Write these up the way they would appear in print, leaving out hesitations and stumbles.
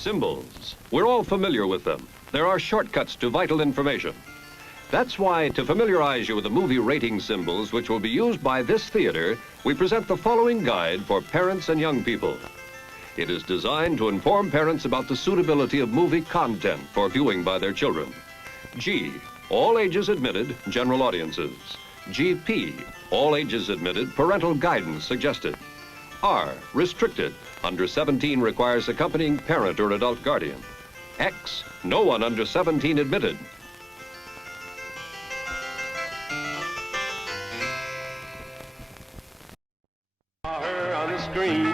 Symbols. We're all familiar with them. There are shortcuts to vital information. That's why, to familiarize you with the movie rating symbols which will be used by this theater, we present the following guide for parents and young people. It is designed to inform parents about the suitability of movie content for viewing by their children. G, all ages admitted, general audiences. GP, all ages admitted, parental guidance suggested. R, restricted, under 17 requires accompanying parent or adult guardian. X, no one under 17 admitted. Her on the screen,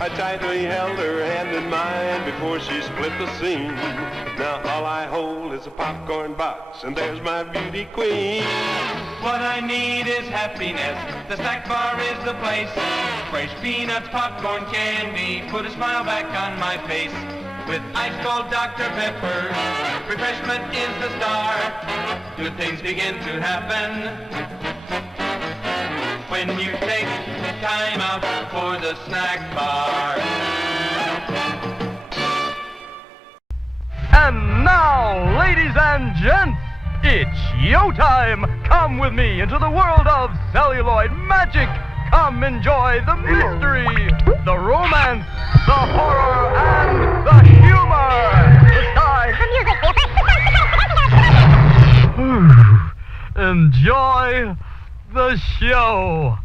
I tightly held her hand in mine before she split the scene. Now all I hold is a popcorn box, and there's my beauty queen. What I need is happiness. The snack bar is the place. Fresh peanuts, popcorn, candy, put a smile back on my face. With ice cold Dr. Pepper, refreshment is the star. Good things begin to happen when you take time out for the snack bar. And now, ladies and gents, it's showtime! Come with me into the world of celluloid magic. Come enjoy the mystery, the romance, the horror, and the humor. The sky. Enjoy the show.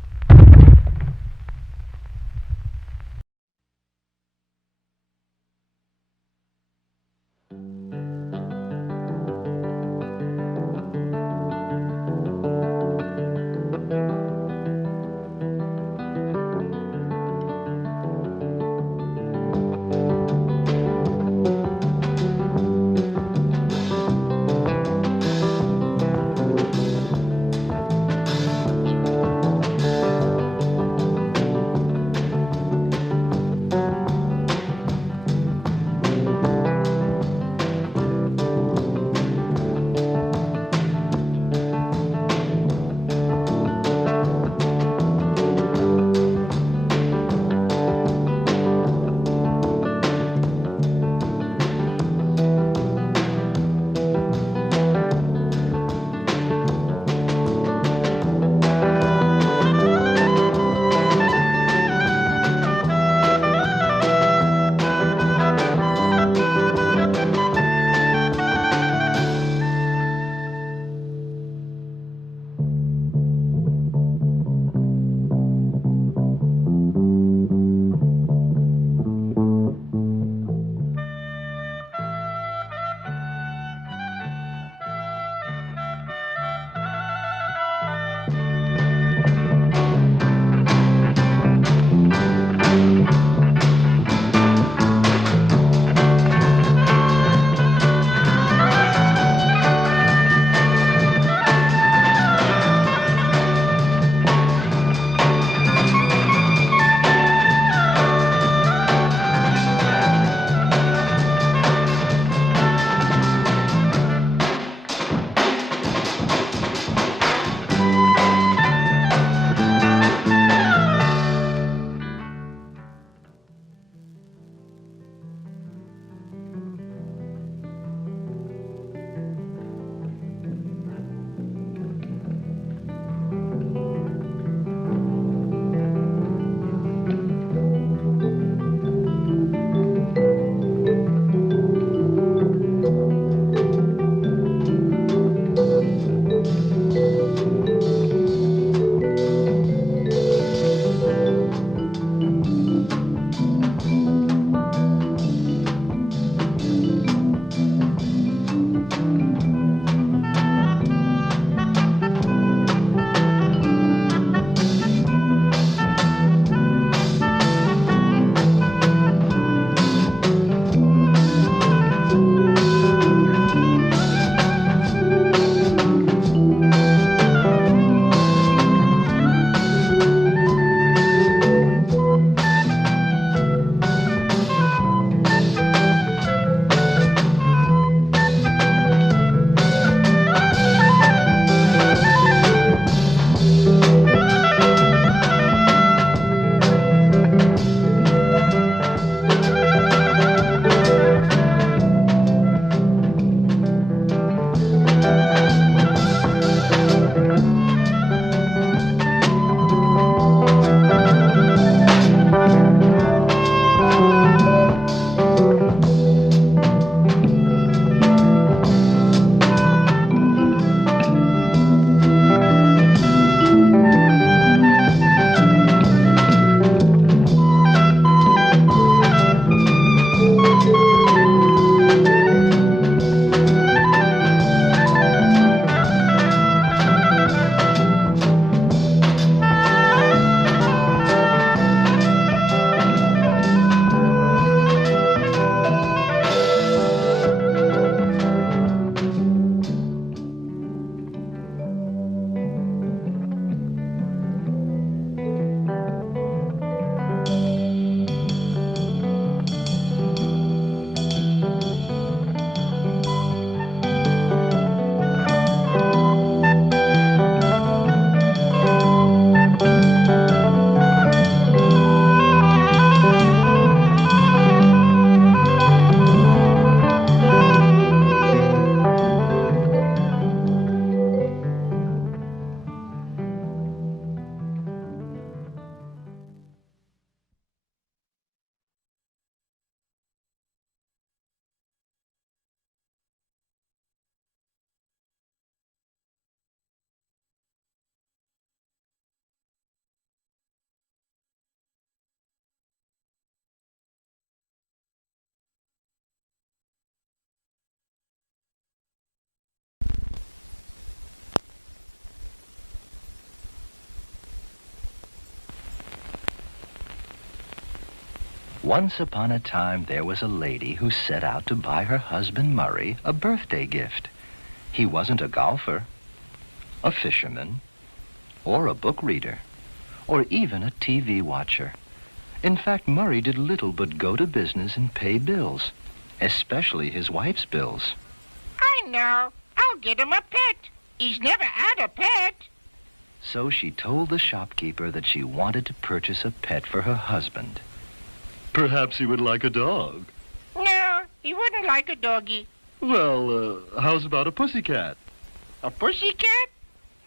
Once upon a time, there was a lady who set out to buy her husband Murray a birthday gift. He wasn't a golfer, a fisherman, or a book reader, or even a TV watcher. In fact, Murray did little but go to business and pay bills, especially his wife's bills. I know. I'll get him a pet. He's never had a pet. So she told the shopkeeper that she wanted to purchase a pet for her husband. Perhaps he would like a dog. No, he wouldn't like a doggy. Well, how's about a pussycat? A pussycat?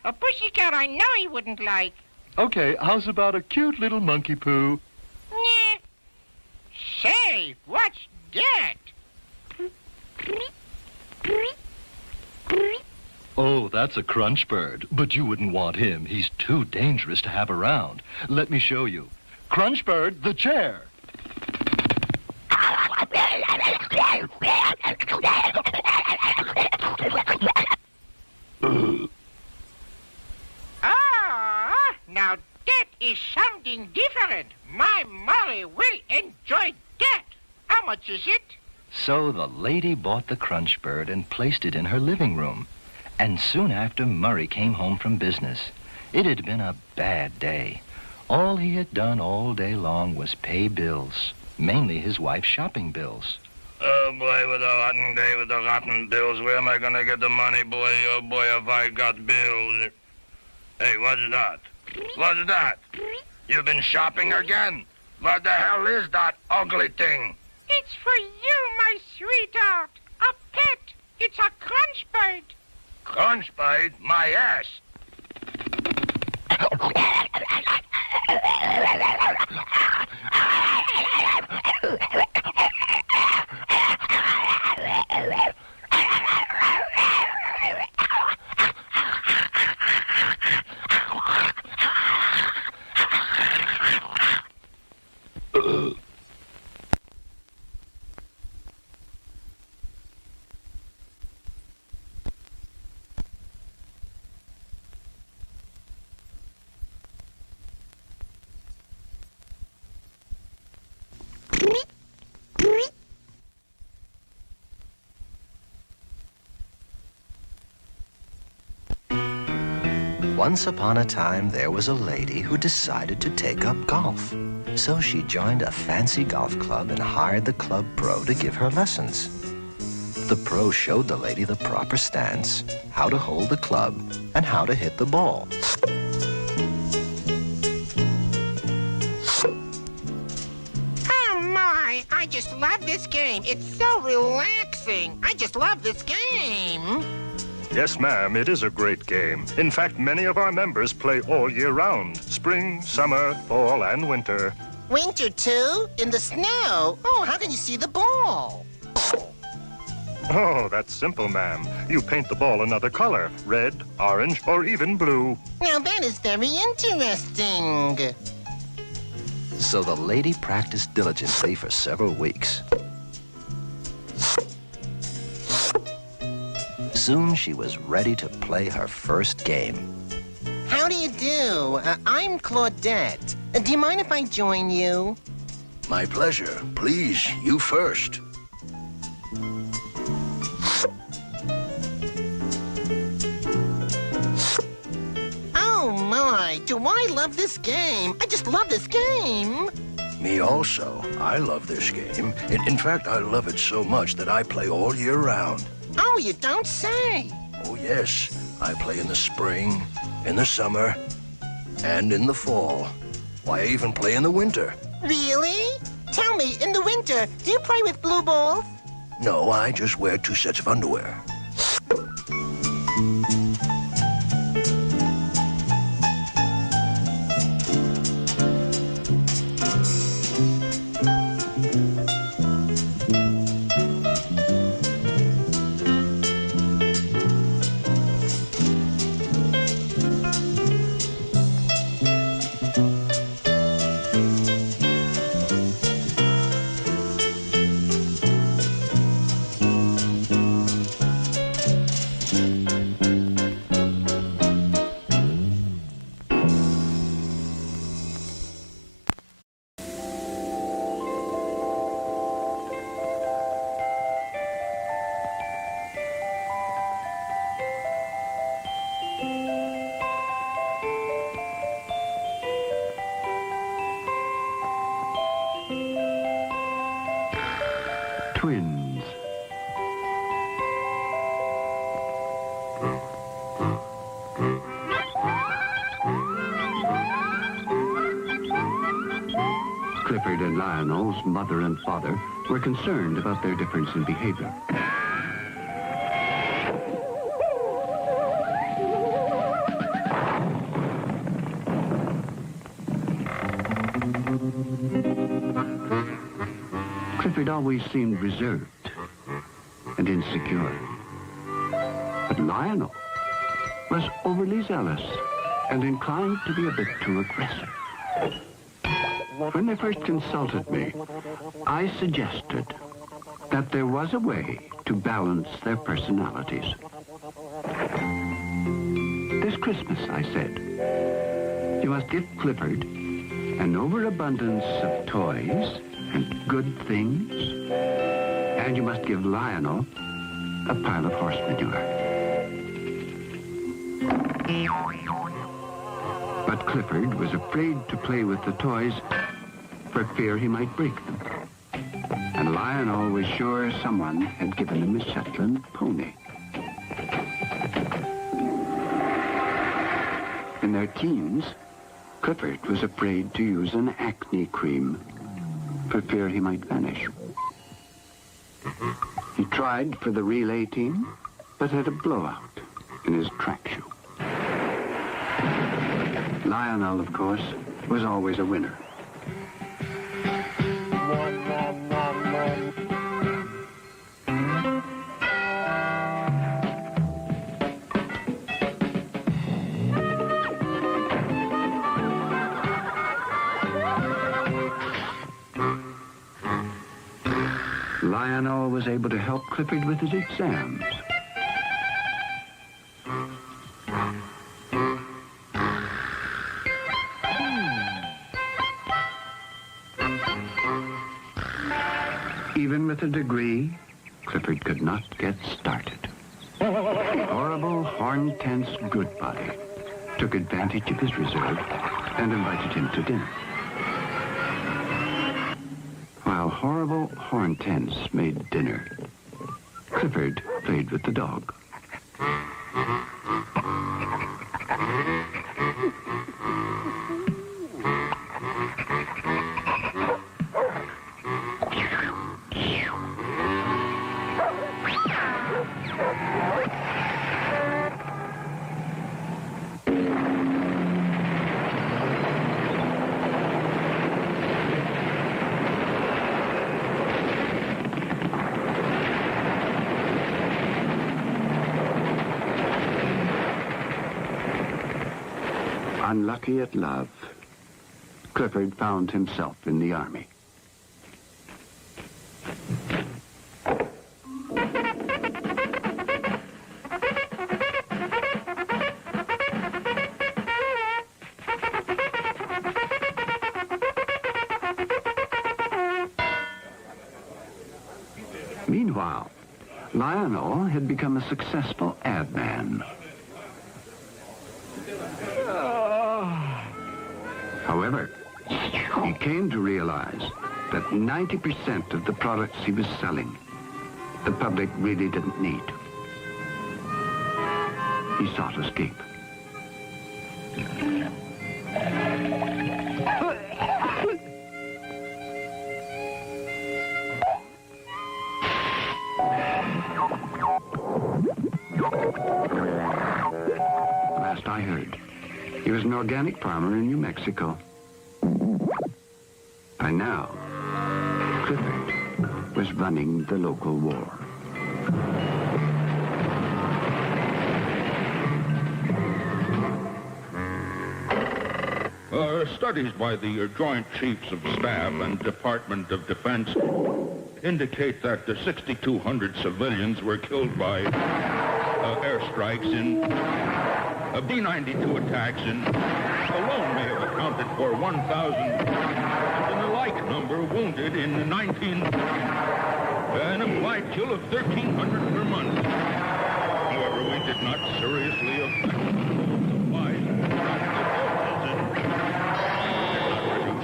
A pussycat I know he wouldn't like. Okay, how's about a cute little monkey poo? Nah. Say, what's that? Oh, that's a crunch bird, but you wouldn't want him. He's too dangerous to have around. Let me show you. Crunch bird, the chair. Now that is something different. My Murray will enjoy that. How much is it? So the lady bought the crunch bird and placed it in her living room. And soon after, Murray came home from business. It had been a bad day. All he had done all day long was pay bills, mainly his wife's shopping bills. Oh, boy, with a rotten day with the rotten bills. Where am I going to get the money, boy? Oh, boy, have I got bills. Hey, what's that? What's that? You've been shopping again? What the hell is that ugly thing? It's for you, my sweetheart. A pet. It's a crunch bird. Crunch bird? My ass. Once upon a time, there was a lady who decided to take up golf. So she joined a fancy golf club and hired the club pro to give her lessons. The pro showed the lady the proper stance, how to hold the club, and how to hit the ball. Oh, my. I just love this game. It's so relaxing. I just love this game. Yes, ma'am, it is a great game. In fact, many of our members play all year round. Spring, summer, fall, and winter. Winter, too? In the snow? Oh, how can you see the ball? Oh, that's simple, ma'am. You paint the ball another color, red, orange, or even blue. Now, that is very interesting. So the lady practiced diligently for several weeks. Soon she was ready to play her first game. How do you do? I'm Claudette. Do you mind if I join you? My pleasure. Please, you first. Oh, my. Do I love this game? I just love this game. Me also. I love this game. In fact, I love it so much that I play all year round. Oh, you don't say. Oh, yes. I play in the spring, in the summer, and in the fall. Why, I even play in the winter. Really? Tell me, in the winter, do you play with blue balls? No, I just wear 2 sets of underwear. Clifford and Lionel's mother and father were concerned about their difference in behavior. Clifford always seemed reserved and insecure. But Lionel was overly zealous and inclined to be a bit too aggressive. When they first consulted me, I suggested that there was a way to balance their personalities. This Christmas, I said, you must give Clifford an overabundance of toys and good things, and you must give Lionel a pile of horse manure. But Clifford was afraid to play with the toys for fear he might break them. And Lionel was sure someone had given him a Shetland pony. In their teens, Clifford was afraid to use an acne cream for fear he might vanish. He tried for the relay team, but had a blowout in his track shoe. Lionel, of course, was always a winner. Lionel was able to help Clifford with his exams. Even with a degree, Clifford could not get started. The horrible, horn-tense Goodbody took advantage of his reserve and invited him to dinner. While horrible Hortense made dinner, Clifford played with the dog. Unlucky at love, Clifford found himself in the army. Meanwhile, Lionel had become a successful ad man. However, he came to realize that 90% of the products he was selling, the public really didn't need. He sought escape. Last I heard, he was an organic farmer in New Mexico. By now, Clifford was running the local war. Studies by the Joint Chiefs of Staff and Department of Defense indicate that 6,200 civilians were killed by airstrikes in B-92 attacks alone may have accounted for 1,000, and a like number wounded in 19, an implied kill of 1,300 per month. However, we did not seriously affect the supplies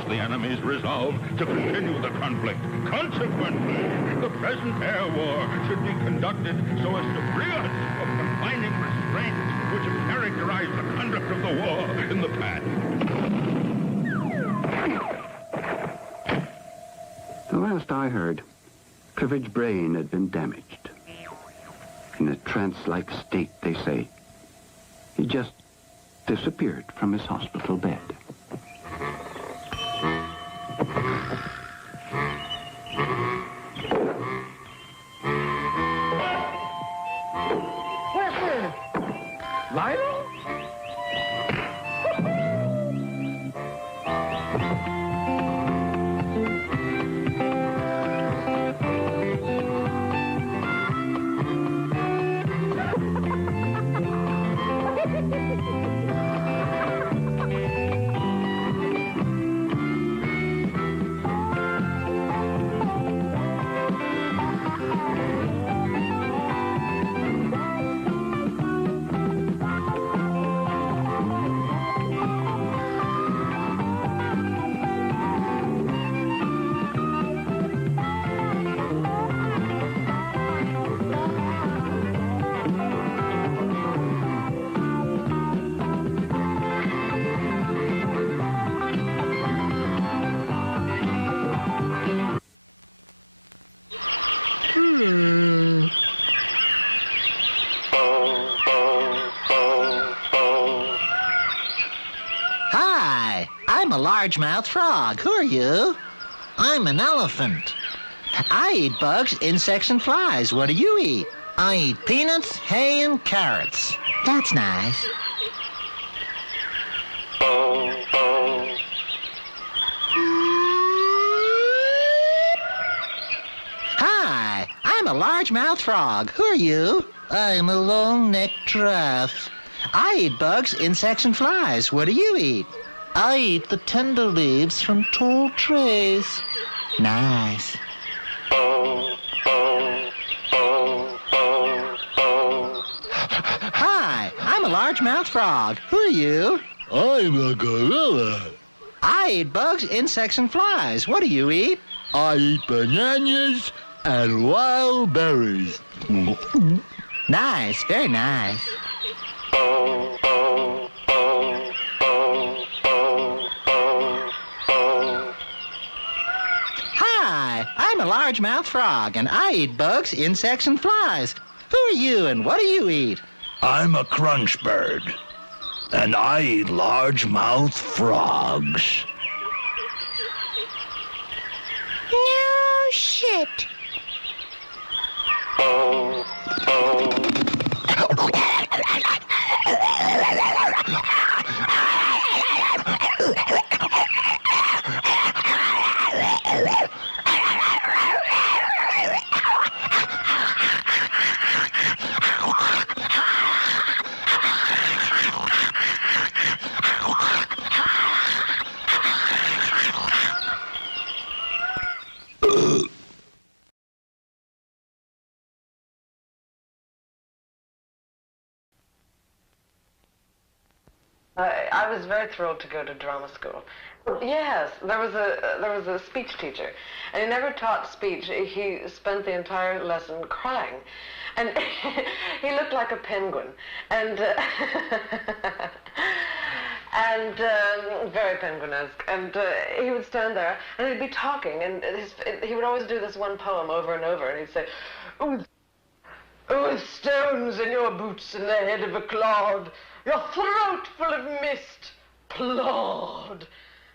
the enemy's resolve to continue the conflict. Consequently, the present air war should be conducted so as to free us of confining restrictions I heard, Clifford's brain had been damaged. In a trance-like state, they say. He just disappeared from his hospital bed. Lionel? Hi, I'm a largemouth frog. Who are you? I'm an elephant. I eat bugs, insects, and flies. What do you eat? I eat peanuts, hay, and carrots. That's nice. Hi, I'm a largemouth frog. Who are you? I'm a long-necked giraffe. I eat bugs, insects, and flies. What do you eat? I eat the tender leaves from tall trees. Nice. Hi, I'm a largemouth frog. Who are you? I'm a gorilla. I eat bugs, insects, and flies. What do you eat? I eat bananas and wild berries. Nice, very nice. Hi, I'm a largemouth frog, and I eat bugs, insects, and flies. Who are you, and what do you eat? I'm a crunch bird, and I eat largemouth frogs. No shit. I was very thrilled to go to drama school. Yes, there was a speech teacher, and he never taught speech. He spent the entire lesson crying, and he looked like a penguin, and very penguinesque. And he would stand there, and he'd be talking, and he would always do this one poem over and over, and he'd say, "With stones in your boots and the head of a clod, your throat full of mist, plod."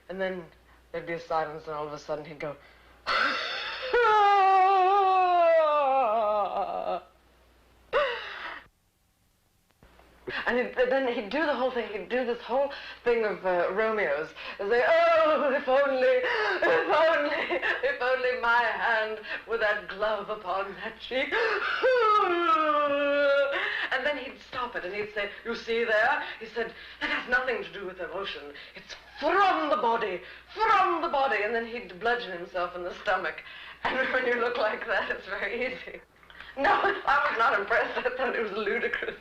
And then there'd be a silence, and all of a sudden he'd go, and then he'd do the whole thing. He'd do this whole thing of Romeo's. And say, "Oh, if only my hand with that glove upon that cheek." And then he'd stop it, and he'd say, "You see there?" He said, "That has nothing to do with emotion. It's from the body. And then he'd bludgeon himself in the stomach. And when you look like that, it's very easy. No, I was not impressed. I thought it was ludicrous.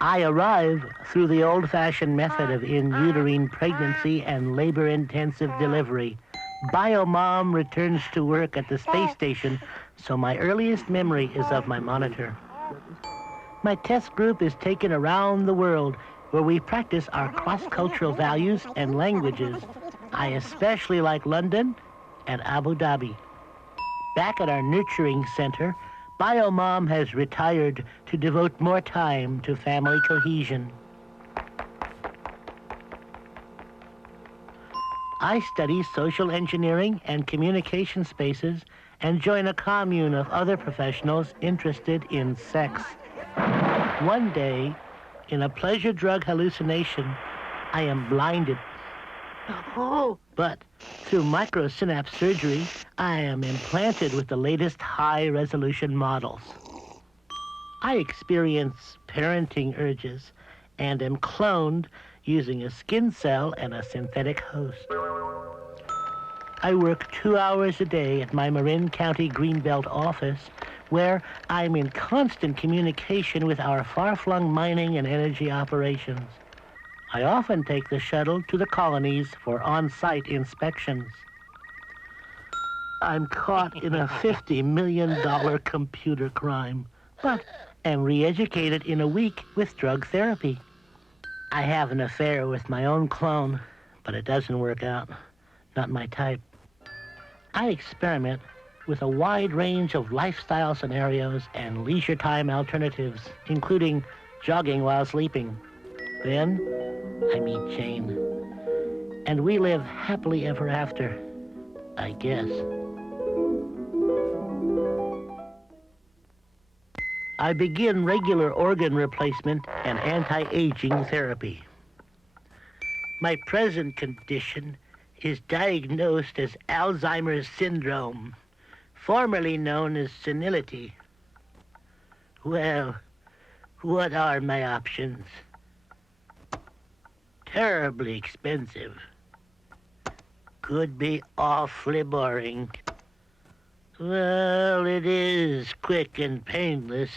I arrive through the old-fashioned method of in-uterine pregnancy and labor-intensive delivery. Biomom returns to work at the space station, so my earliest memory is of my monitor. My test group is taken around the world, where we practice our cross-cultural values and languages. I especially like London and Abu Dhabi. Back at our nurturing center, Biomom has retired to devote more time to family cohesion. I study social engineering and communication spaces and join a commune of other professionals interested in sex. One day, in a pleasure drug hallucination, I am blinded. But through microsynapse surgery, I am implanted with the latest high-resolution models. I experience parenting urges and am cloned using a skin cell and a synthetic host. I work 2 hours a day at my Marin County Greenbelt office, where I'm in constant communication with our far-flung mining and energy operations. I often take the shuttle to the colonies for on-site inspections. I'm caught in a $50 million computer crime, but am re-educated in a week with drug therapy. I have an affair with my own clone, but it doesn't work out. Not my type. I experiment with a wide range of lifestyle scenarios and leisure time alternatives, including jogging while sleeping. Then, I meet Jane, and we live happily ever after, I guess. I begin regular organ replacement and anti-aging therapy. My present condition is diagnosed as Alzheimer's syndrome, formerly known as senility. Well, what are my options? Terribly expensive. Could be awfully boring. Well, it is quick and painless,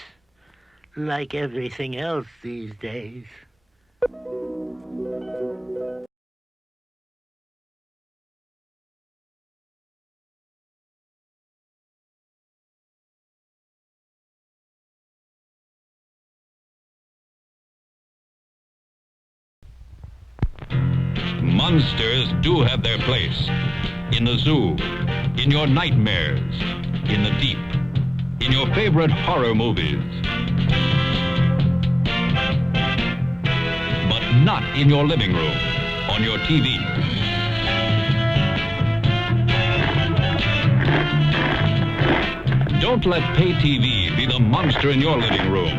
like everything else these days. Monsters do have their place. In the zoo, in your nightmares, in the deep, in your favorite horror movies. But not in your living room, on your TV. Don't let pay TV be the monster in your living room.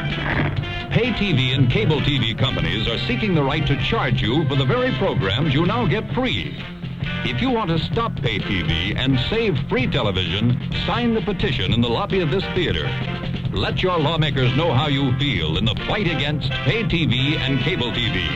Pay TV and cable TV companies are seeking the right to charge you for the very programs you now get free. If you want to stop pay TV and save free television, sign the petition in the lobby of this theater. Let your lawmakers know how you feel in the fight against pay TV and cable TV.